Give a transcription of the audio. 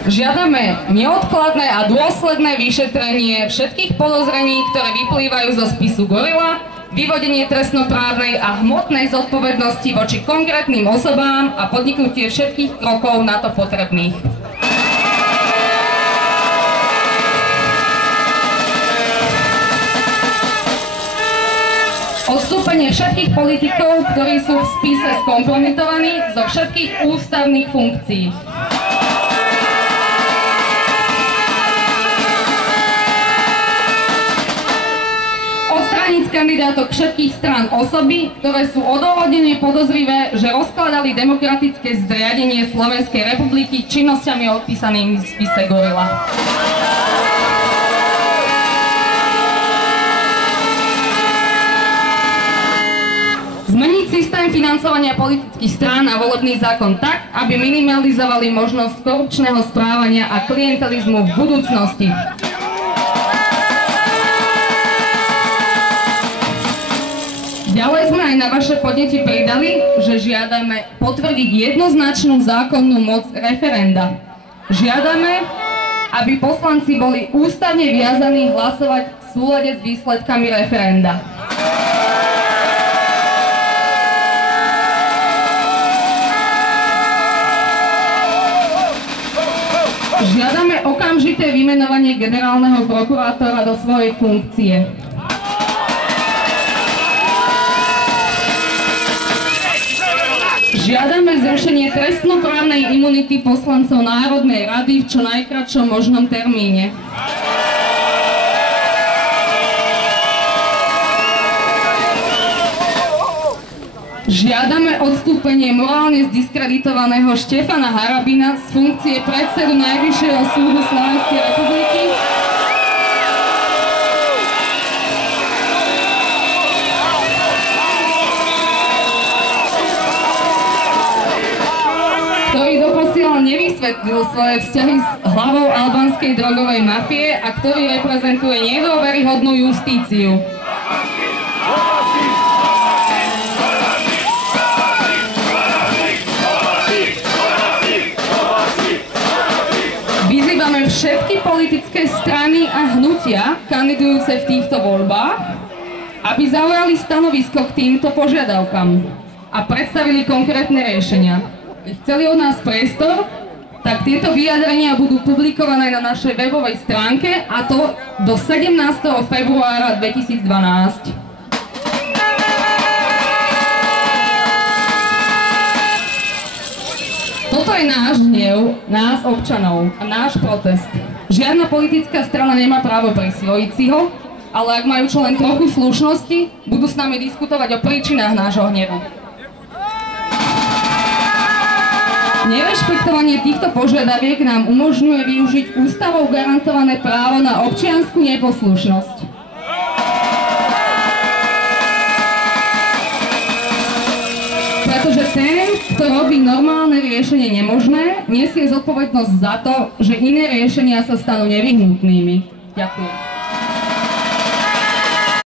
Žiadame neodkladné a dôsledné vyšetrenie všetkých podozrení, ktoré vyplývajú zo spisu Gorila, vyvodenie trestnoprávnej a hmotnej zodpovednosti voči konkrétnym osobám a podniknutie všetkých krokov na to potrebných. Odstúpenie všetkých politikov, ktorí sú v spise skompromitovaní zo všetkých ústavných funkcií. Odstrániť z kandidátok všetkých strán osoby, ktoré sú odôvodnene podozrivé, že rozkladali demokratické zriadenie Slovenskej republiky činnosťami opísanými v spise Gorila. Zmeniť systém financovania politických strán a volebný zákon tak, aby minimalizovali možnosť korupčného správania a klientelizmu v budúcnosti. Ďalej sme aj na vaše podnety pridali, že žiadame potvrdiť jednoznačnú zákonnú moc referenda. Žiadame, aby poslanci boli ústavne viazaní hlasovať v súlade s výsledkami referenda. Žiadame okamžité vymenovanie generálneho prokurátora do svojej funkcie. Žiadame zrušenie trestnoprávnej imunity poslancov Národnej rady v čo najkratšom možnom termíne. Žiadame odstúpenie morálne zdiskreditovaného Štefana Harabina z funkcie predsedu Najvyššieho súdu Slovenskej republiky ktorý doposiaľ nevysvetlil svoje vzťahy s hlavou albánskej drogovej mafie a ktorý reprezentuje nedôveryhodnú justíciu. Vyzývame všetky politické strany a hnutia kandidujúce v týchto voľbách, aby zaujali stanovisko k týmto požiadavkám a predstavili konkrétne riešenia. Keď chceli od nás priestor, tak tieto vyjadrenia budú publikované na našej webovej stránke, a to do 17. februára 2012. Toto je náš hnev, nás občanov a náš protest. Žiadna politická strana nemá právo prisvojiť si ho, ale ak majú čo len trochu slušnosti, budú s nami diskutovať o príčinách nášho hnevu. Nerešpektovanie týchto požiadaviek nám umožňuje využiť ústavou garantované právo na občiansku neposlušnosť. Pretože ten, kto robí normálne riešenie nemožné, nesie zodpovednosť za to, že iné riešenia sa stanú nevyhnutnými. Ďakujem.